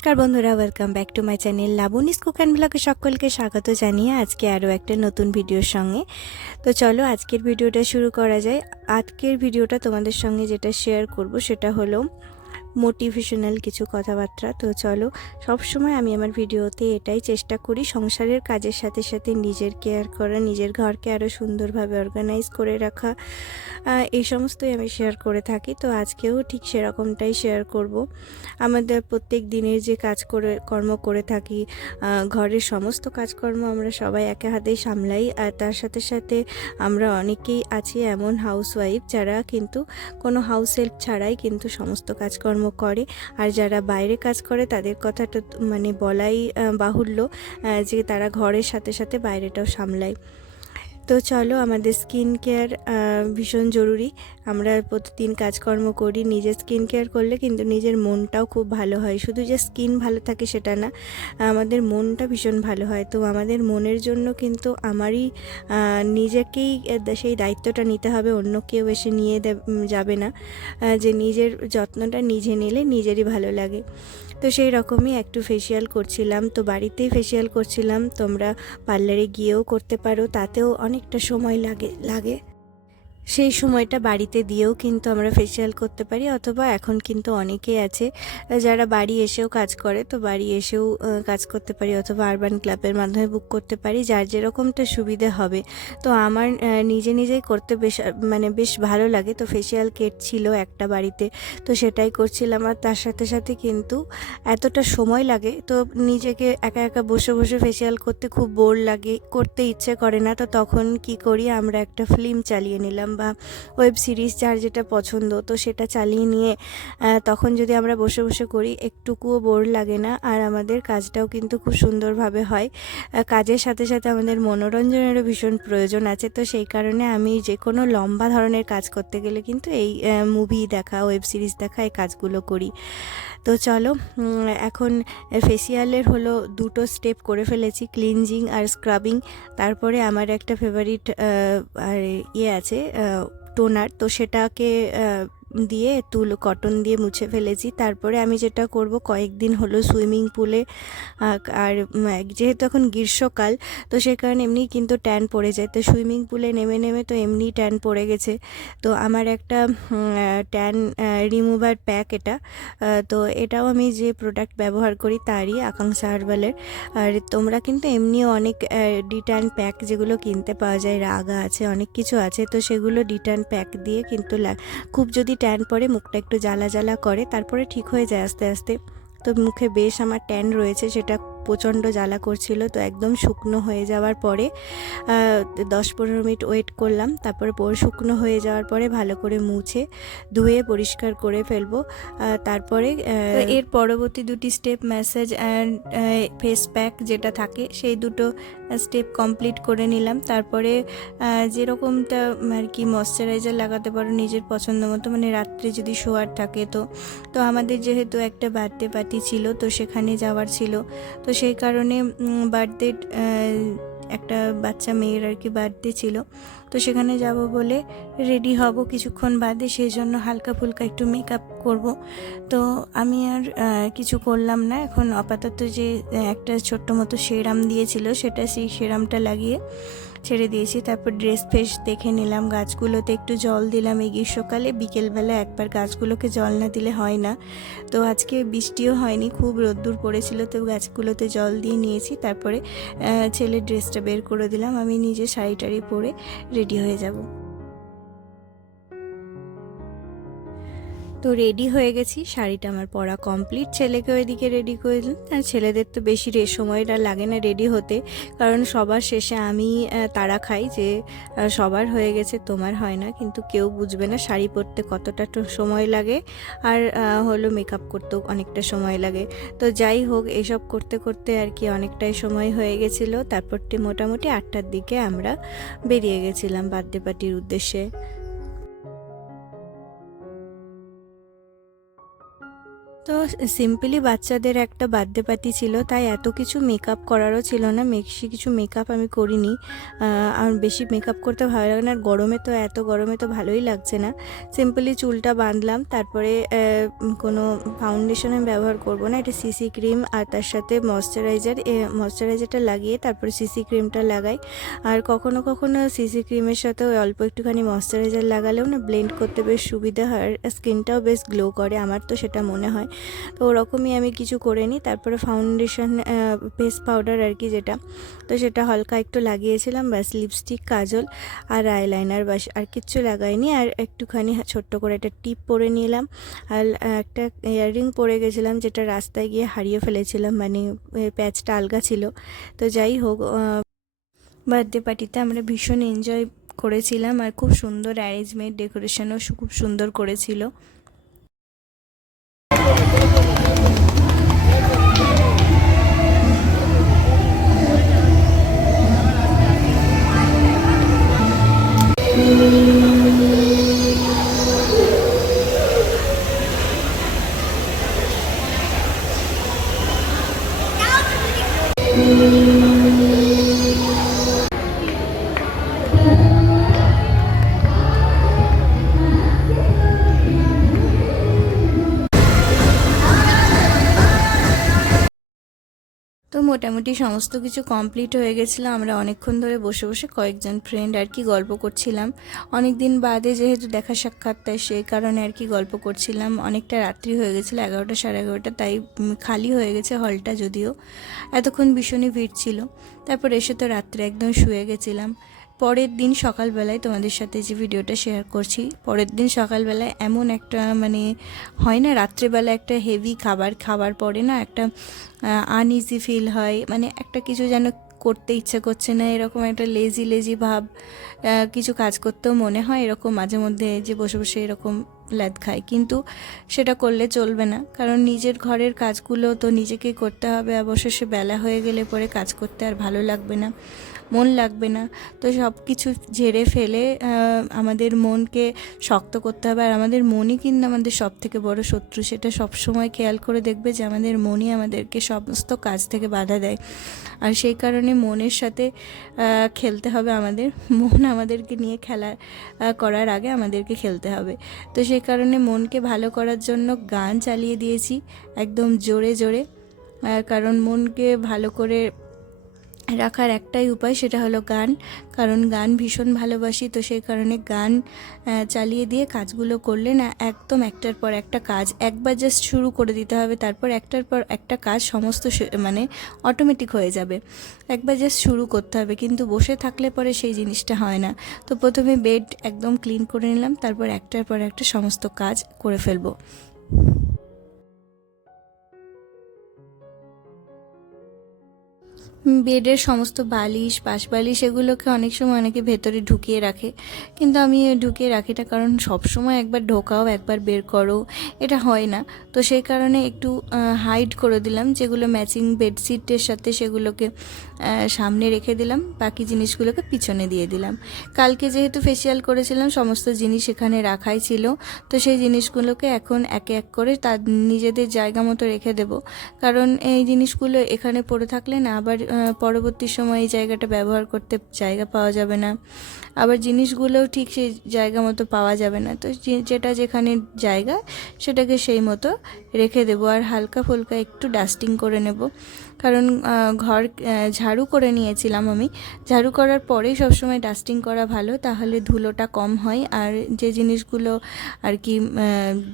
নমস্কার বন্ধুরা, welcome back to my channel Labani's cook and ব্লগে সকলকে স্বাগত জানিয়ে আজকে আরও একটা নতুন ভিডিওর সঙ্গে। তো চলো আজকের ভিডিওটা শুরু করা যায়। আজকের ভিডিওটা তোমাদের সঙ্গে যেটা শেয়ার করব সেটা হলো মোটিভেশনাল কিছু কথাবার্তা। তো চলো, সবসময় আমি আমার ভিডিওতে এটাই চেষ্টা করি সংসারের কাজের সাথে সাথে নিজের কেয়ার করা, নিজের ঘরকে আরও সুন্দরভাবে অর্গানাইজ করে রাখা, এই সমস্তই আমি শেয়ার করে থাকি। তো আজকেও ঠিক সেরকমটাই শেয়ার করব। আমাদের প্রত্যেক দিনের যে কর্ম করে থাকি, ঘরের সমস্ত কাজকর্ম আমরা সবাই একা হাতেই সামলাই। আর তার সাথে সাথে আমরা অনেকেই আছি এমন হাউসওয়াইফ যারা কিন্তু কোনো হাউস হেল্প ছাড়াই কিন্তু সমস্ত কাজকর্ম করে। আর যারা বাইরে কাজ করে তাদের কথাটা বলাই বাহুল্য, যে তারা ঘরের সাথে সাথে বাইরেটাও সামলায়। তো চলো, আমাদের স্কিন কেয়ার ভীষণ জরুরি। আমরা প্রতিদিন কাজকর্ম করি, নিজের স্কিন কেয়ার করলে কিন্তু নিজের মনটাও খুব ভালো হয়। শুধু যে স্কিন ভালো থাকে সেটা না, আমাদের মনটা ভীষণ ভালো হয়। তো আমাদের মনের জন্য কিন্তু আমারই নিজেকেই সেই দায়িত্বটা নিতে হবে, অন্য কেউ এসে নিয়ে যাবে না। যে নিজের যত্নটা নিজে নিলে নিজেরই ভালো লাগে। তো সেই রকমই একটু ফেসিয়াল করছিলাম, তো বাড়িতেই ফেসিয়াল করছিলাম। তোমরা পার্লারে গিয়েও করতে পারো, তাতেও অনেকটা সময় লাগে। সেই সময়টা বাড়িতে দিয়েও কিন্তু আমরা ফেসিয়াল করতে পারি। অথবা এখন কিন্তু অনেকেই আছে যারা বাড়ি এসেও কাজ করে, তো বাড়ি এসেও কাজ করতে পারি, অথবা আরবান ক্লাবের মাধ্যমে বুক করতে পারি, যার যেরকমটা সুবিধে হবে। তো আমার নিজেই করতে বেশ ভালো লাগে। তো ফেসিয়াল কিট ছিল একটা বাড়িতে, তো সেটাই করছিলাম। আর তার সাথে সাথে কিন্তু এতটা সময় লাগে, তো নিজেকে একা একা বসে বসে ফেসিয়াল করতে খুব বোর লাগে, করতে ইচ্ছে করে না। তো তখন কি করি, আমরা একটা ফিল্ম চালিয়ে নিলাম বা ওয়েব সিরিজ, যার যেটা পছন্দ, তো সেটা চালিয়ে নিয়ে তখন যদি আমরা বসে বসে করি একটুকুও বোর লাগে না। আর আমাদের কাজটাও কিন্তু খুব সুন্দরভাবে হয়। কাজের সাথে সাথে আমাদের মনোরঞ্জনেরও ভীষণ প্রয়োজন আছে। তো সেই কারণে আমি যে কোনো লম্বা ধরনের কাজ করতে গেলে কিন্তু এই মুভি দেখা, ওয়েব সিরিজ দেখা, এই কাজগুলো করি। তো চলো, এখন ফেসিয়ালের হলো দুটো স্টেপ করে ফেলেছি, ক্লিনজিং আর স্ক্রাবিং। তারপরে আমার একটা ফেভারিট আর আছে টোনার, তো সেটাকে দিয়ে কটন দিয়ে মুছে ফেলেছি। তারপরে আমি যেটা করব, কয়েকদিন হলো সুইমিং পুলে, আর যেহেতু এখন গ্রীষ্মকাল, তো সে কারণে এমনি কিন্তু ট্যান পড়ে যায়। তো সুইমিং পুলে নেমে নেমে তো এমনি ট্যান পড়ে গেছে। তো আমার একটা ট্যান রিমুভার প্যাক, এটা তো এটাও আমি যে প্রোডাক্ট ব্যবহার করি তারই, আকাঙ্ক্ষা হার্বালের। আর তোমরা কিন্তু এমনিও অনেক ডিট্যান প্যাক যেগুলো কিনতে পাওয়া যায়, রাগা আছে, অনেক কিছু আছে, তো সেগুলো ডিট্যান প্যাক দিয়ে কিন্তু খুব যদি ট্যান পড়ে, মুখটা একটু জ্বালা জ্বালা করে, তারপরে ঠিক হয়ে যায় আস্তে আস্তে। তো মুখে বেশ আমার ট্যান রয়েছে, সেটা প্রচণ্ড জ্বালা করছিল। তো একদম শুকনো হয়ে যাওয়ার পরে 10-15 মিনিট ওয়েট করলাম। তারপরে শুকনো হয়ে যাওয়ার পরে ভালো করে মুছে ধুয়ে পরিষ্কার করে ফেলবো। তারপরে এর পরবর্তী দুটি step, massage and face pack যেটা থাকে, সেই দুটো স্টেপ কমপ্লিট করে নিলাম। তারপরে যেরকমটা আর কি ময়শ্চারাইজার লাগাতে পারো নিজের পছন্দ মতো, রাত্রে যদি শোয়ার থাকে। তো আমাদের যেহেতু একটা বার্থডে পার্টি ছিল, তো সেখানে যাওয়ার ছিল। তো সেই কারণে বার্থডে, একটা বাচ্চা মেয়ের আর কি বার্থডে ছিল, তো সেখানে যাব বলে রেডি হব কিছুক্ষণ বাদে। সেই জন্য হালকা ফুলকা একটু মেকআপ করব। তো আমি আর কিছু করলাম না এখন আপাতত। যে একটা ছোট্ট মতো সেরাম দিয়েছিল, সেই সেরামটা লাগিয়ে ছেড়ে দিয়েছি। তারপর ড্রেস ফ্রেস দেখে নিলাম, গাছগুলোতে একটু জল দিলাম। এই গ্রীষ্মকালে বিকেলবেলা একবার গাছগুলোকে জল না দিলে হয় না। তো আজকে বৃষ্টিও হয়নি, খুব রোদ্দুর পড়েছিল, তো গাছগুলোতে জল দিয়ে নিয়েছি। তারপরে ছেলের ড্রেসটা বের করে দিলাম, আমি নিজে শাড়ি টাড়ি পরে রেডি হয়ে যাব। তো রেডি হয়ে গেছি, শাড়িটা আমার পরা কমপ্লিট, ছেলেকে ওইদিকে রেডি করে দিলাম। আর ছেলেদের তো বেশি সময়টা লাগে না রেডি হতে, কারণ সবার শেষে আমি তাড়া খাই যে সবার হয়ে গেছে, তোমার হয় না। কিন্তু কেউ বুঝবে না শাড়ি পরতে কতটা সময় লাগে, আর হলো মেকআপ করতেও অনেকটা সময় লাগে। তো যাই হোক, এসব করতে করতে আর কি অনেকটাই সময় হয়ে গেছিলো। তারপরটি মোটামুটি 8টার দিকে আমরা বেরিয়ে গেছিলাম বার্থডে পার্টির উদ্দেশ্যে। তো তো সিম্পলি বাচ্চাদের একটা বার্থডে পার্টি ছিল, তাই এত কিছু মেকআপ করারও ছিল না, বেশি কিছু মেকআপ আমি করিনি। আর বেশি মেকআপ করতে ভালো লাগে না, আর এত গরমে তো ভালোই লাগছে না। সিম্পলি চুলটা বাঁধলাম, তারপরে কোনো ফাউন্ডেশন আমি ব্যবহার করব না, এটা সিসি ক্রিম আর তার সাথে ময়শ্চারাইজারটা লাগিয়ে তারপরে সিসি ক্রিমটা লাগাই। আর কখনো কখনো সিসি ক্রিমের সাথে অল্প একটুখানি ময়শ্চারাইজার লাগালেও না ব্লেন্ড করতে বেশ সুবিধা হয়, আর স্কিনটাও বেশ গ্লো করে, আমার তো সেটা মনে হয়। তো ওরকমই আমি কিছু করে নিই। তারপরে ফাউন্ডেশন ফেস পাউডার আর কি যেটা, তো সেটা হালকা একটু লাগিয়েছিলাম, ব্যাস লিপস্টিক, কাজল আর আইলাইনার, ব্যাস আর কিচ্ছু লাগাইনি। আর একটুখানি ছোট্ট করে একটা টিপ পরে নিলাম, আর একটা ইয়াররিং পরে গেছিলাম যেটা রাস্তায় গিয়ে হারিয়ে ফেলেছিলাম, মানে প্যাচটা আলগা ছিল। তো যাই হোক, বার্থডে পার্টিতে আমরা ভীষণ এনজয় করেছিলাম, আর খুব সুন্দর অ্যারেঞ্জমেন্ট, ডেকোরেশনও খুব সুন্দর করেছিল। তো মোটামুটি সমস্ত কিছু কমপ্লিট হয়ে গেছিলো। আমরা অনেকক্ষণ ধরে বসে বসে কয়েকজন ফ্রেন্ড আর কি গল্প করছিলাম, অনেক দিন বাদে যেহেতু দেখা সাক্ষাৎ, তাই সেই কারণে আর কি গল্প করছিলাম। অনেকটা রাত্রি হয়ে গেছিলো, 11টা সাড়ে 11টা, তাই খালি হয়ে গেছে হলটা, যদিও এতক্ষণ ভীষণই ভিড় ছিল। তারপর এসে তো রাত্রে একদম শুয়ে গেছিলাম। পরের দিন সকালবেলায় তোমাদের সাথে যে ভিডিওটা শেয়ার করছি, পরের দিন সকালবেলায় এমন একটা মানে হয় না, রাত্রেবেলা একটা হেভি খাবার পরে না একটা আনইজি ফিল হয়, মানে একটা কিছু যেন করতে ইচ্ছে করছে না, এরকম একটা লেজি ভাব, কিছু কাজ করতেও মনে হয় এরকম মাঝে মধ্যে, যে বসে বসে এরকম ল্যাদ খায়। কিন্তু সেটা করলে চলবে না, কারণ নিজের ঘরের কাজগুলো তো নিজেকেই করতে হবে। অবশেষে বেলা হয়ে গেলে পরে কাজ করতে আর ভালো লাগবে না, মন লাগবে না। তো সব কিছু ঝেড়ে ফেলে আমাদের মনকে শক্ত করতে হবে। আর আমাদের মনই কিন্তু আমাদের সব থেকে বড় শত্রু, সেটা সবসময় খেয়াল করে দেখবে যে আমাদের মনই আমাদেরকে সমস্ত কাজ থেকে বাধা দেয়। আর সেই কারণে মনের সাথে খেলতে হবে আমাদের, মন আমাদেরকে নিয়ে খেলা করার আগে আমাদেরকে খেলতে হবে। তো সেই কারণে মনকে ভালো করার জন্য গান চালিয়ে দিয়েছি একদম জোরে জোরে, কারণ মনকে ভালো করে রাখার একটাই উপায়, সেটা হলো গান। কারণ গান ভীষণ ভালোবাসি, তো সেই কারণে গান চালিয়ে দিয়ে কাজগুলো করলে না একদম একটার পর একটা কাজ একবার জাস্ট শুরু করে দিতে হবে, তারপর একটার পর একটা কাজ সমস্ত মানে অটোমেটিক হয়ে যাবে। একবার জাস্ট শুরু করতে হবে, কিন্তু বসে থাকলে পরে সেই জিনিসটা হয় না। তো প্রথমে বেড একদম ক্লিন করে নিলাম, তারপর একটার পর একটা সমস্ত কাজ করে ফেলবো। বেডের সমস্ত বালিশ, পাশ বালিশ, এগুলোকে অনেক সময় অনেকে ভেতরে ঢুকিয়ে রাখে, কিন্তু আমি ঢুকিয়ে রাখি না, কারণ সবসময় একবার ঢোকাও একবার বের করো, এটা হয় না। তো সেই কারণে একটু হাইড করে দিলাম, যেগুলো ম্যাচিং বেডশিটের সাথে সেগুলোকে সামনে রেখে দিলাম, বাকি জিনিসগুলোকে পিছনে দিয়ে দিলাম। কালকে যেহেতু ফেসিয়াল করেছিলাম, সমস্ত জিনিস এখানে রাখাই ছিল, তো সেই জিনিসগুলোকে এখন একে এক করে তার নিজেদের জায়গা মতো রেখে দেব। কারণ এই জিনিসগুলো এখানে পড়ে থাকলে না আবার পরবর্তী সময় এই জায়গাটা ব্যবহার করতে জায়গা পাওয়া যাবে না, আবার জিনিসগুলোও ঠিক সেই জায়গা মতো পাওয়া যাবে না। তো যেটা যেখানে জায়গা সেটাকে সেই মতো রেখে দেবো। আর হালকা ফুলকা একটু ডাস্টিং করে নেব, কারণ ঘর ঝাড়ু করে নিয়েছিলাম আমি, ঝাড়ু করার পরেই সবসময় ডাস্টিং করা ভালো, তাহলে ধুলোটা কম হয়। আর যে জিনিসগুলো আর কি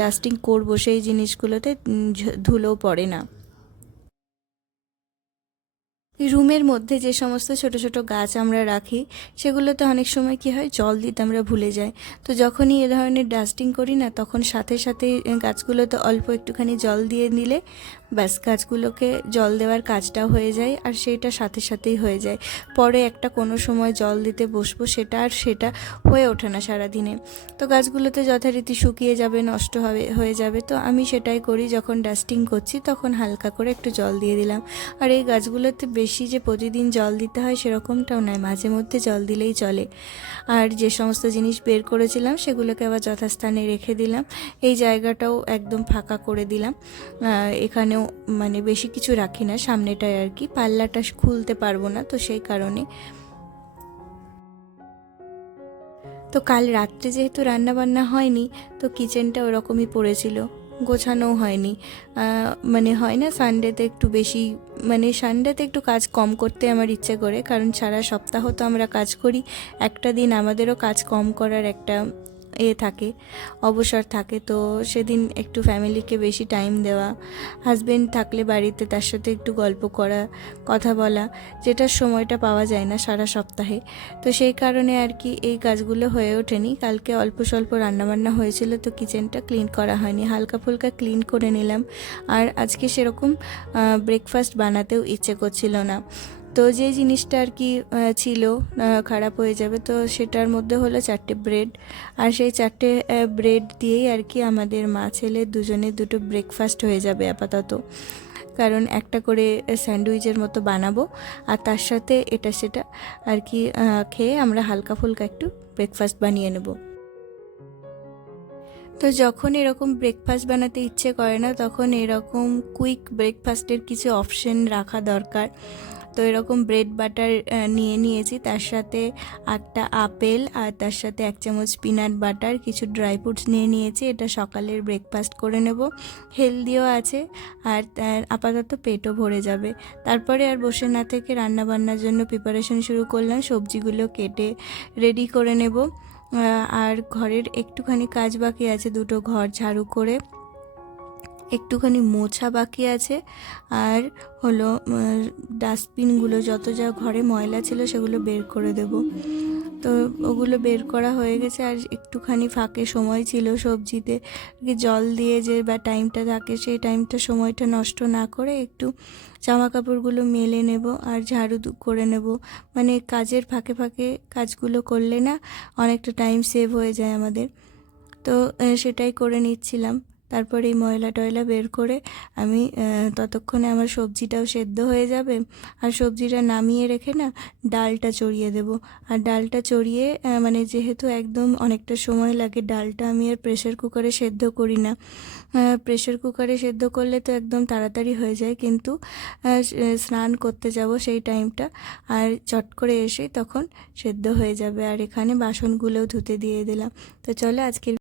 ডাস্টিং করব সেই জিনিসগুলোতে ধুলোও পড়ে না। রুমের মধ্যে যে সমস্ত ছোট ছোট গাছ আমরা রাখি, সেগুলোতে অনেক সময় কি হয়, জল দিতে আমরা ভুলে যাই। তো যখনই এ ধরনের ডাস্টিং করি না, তখন সাথে সাথে গাছগুলোতে অল্প একটুখানি জল দিয়ে নিলে ব্যাস গাছগুলোকে জল দেওয়ার কাজটাও হয়ে যায়, আর সেটা সাথে সাথেই হয়ে যায়। পরে একটা কোনো সময় জল দিতে বসবো, সেটা হয়ে ওঠে না সারাদিনে। তো গাছগুলোতে যথারীতি শুকিয়ে যাবে, নষ্ট হয়ে যাবে। তো আমি সেটাই করি, যখন ডাস্টিং করছি তখন হালকা করে একটু জল দিয়ে দিলাম। আর এই গাছগুলোতে বেশি যে প্রতিদিন জল দিতে হয় সেরকমটাও নয়, মাঝে মধ্যে জল দিলেই চলে। আর যে সমস্ত জিনিস বের করেছিলাম সেগুলোকে আবার যথাস্থানে রেখে দিলাম। এই জায়গাটাও একদম ফাঁকা করে দিলাম। এখানেও মানে বেশি কিছু রাখি না, সামনেটায় আর কি, পাল্লাটা খুলতে পারবো না তো সেই কারণে। তো কাল রাত্রে যেহেতু রান্না বান্না হয়নি তো কিচেনটা ওরকমই পড়েছিল, গোছানোও হয়নি। মানে হয় না সানডেতে একটু বেশি, মানে সানডেতে একটু কাজ কম করতে আমার ইচ্ছে করে, কারণ সারা সপ্তাহ তো আমরা কাজ করি, একটা দিন আমাদেরও কাজ কম করার একটা থাকে, অবসর থাকে। তো সেদিন একটু ফ্যামিলিকে বেশি টাইম দেওয়া, হাজবেন্ড থাকলে বাড়িতে তার সাথে একটু গল্প করা, কথা বলা, যেটার সময়টা পাওয়া যায় না সারা সপ্তাহে। তো সেই কারণে আর কি এই কাজগুলো হয়ে ওঠেনি। কালকে অল্প স্বল্প রান্নাবান্না হয়েছিল তো কিচেনটা ক্লিন করা হয়নি, হালকা ফুলকা ক্লিন করে নিলাম। আর আজকে সেরকম ব্রেকফাস্ট বানাতেও ইচ্ছে করছিল না। তো যে জিনিসটা আর কি ছিল খারাপ হয়ে যাবে, তো সেটার মধ্যে হলো 4টে ব্রেড। আর সেই 4টে ব্রেড দিয়েই আর কি আমাদের মা ছেলে দুজনে দুটো ব্রেকফাস্ট হয়ে যাবে আপাতত, কারণ একটা করে স্যান্ডউইচের মতো বানাবো আর তার সাথে এটা সেটা আর কি খেয়ে আমরা হালকা ফুলকা একটু ব্রেকফাস্ট বানিয়ে নেব। তো যখন এরকম ব্রেকফাস্ট বানাতে ইচ্ছে করে না তখন এরকম কুইক ব্রেকফাস্টের কিছু অপশন রাখা দরকার। তো এরকম ব্রেড বাটার নিয়ে নিয়েছি, তার সাথে 8টা আপেল আর তার সাথে 1 চামচ পিনাট বাটার, কিছু ড্রাই ফ্রুটস নিয়ে নিয়েছি। এটা সকালের ব্রেকফাস্ট করে নেব, হেলদিও আছে আর আপাতত পেটও ভরে যাবে। তারপরে আর বসে না থেকে রান্নাবান্নার জন্য প্রিপারেশন শুরু করলাম, সবজিগুলো কেটে রেডি করে নেব। আর ঘরের একটুখানি কাজ বাকি আছে, দুটো ঘর ঝাড়ু করে একটুখানি মোছা বাকি আছে, আর হলো ডাস্টবিনগুলো যত যা ঘরে ময়লা ছিল সেগুলো বের করে দেব। তো ওগুলো বের করা হয়ে গেছে। আর একটুখানি ফাঁকে সময় ছিল সবজিতে জল দিয়ে যে বা টাইমটা থাকে সেই টাইমটা সময়টা নষ্ট না করে একটু জামা কাপড়গুলো মেলে নেব আর ঝাড়ু করে নেব। মানে কাজের ফাঁকে ফাঁকে কাজগুলো করলে না অনেকটা টাইম সেভ হয়ে যায় আমাদের। তো সেটাই করে নিচ্ছিলাম। তারপরে এই ময়লা টয়লা বের করে আমি ততক্ষণে আমার সবজিটাও সেদ্ধ হয়ে যাবে। আর সবজিটা নামিয়ে রেখে না ডালটা চড়িয়ে দেব। আর ডালটা চড়িয়ে মানে যেহেতু একদম অনেকটা সময় লাগে, ডালটা আমি আর প্রেশার কুকারে সেদ্ধ করি না। প্রেশার কুকারে সেদ্ধ করলে তো একদম তাড়াতাড়ি হয়ে যায়, কিন্তু স্নান করতে যাব সেই টাইমটা আর চট করে এসে তখন সেদ্ধ হয়ে যাবে। আর এখানে বাসনগুলোও ধুতে দিয়ে দিলাম। তো চলো আজকের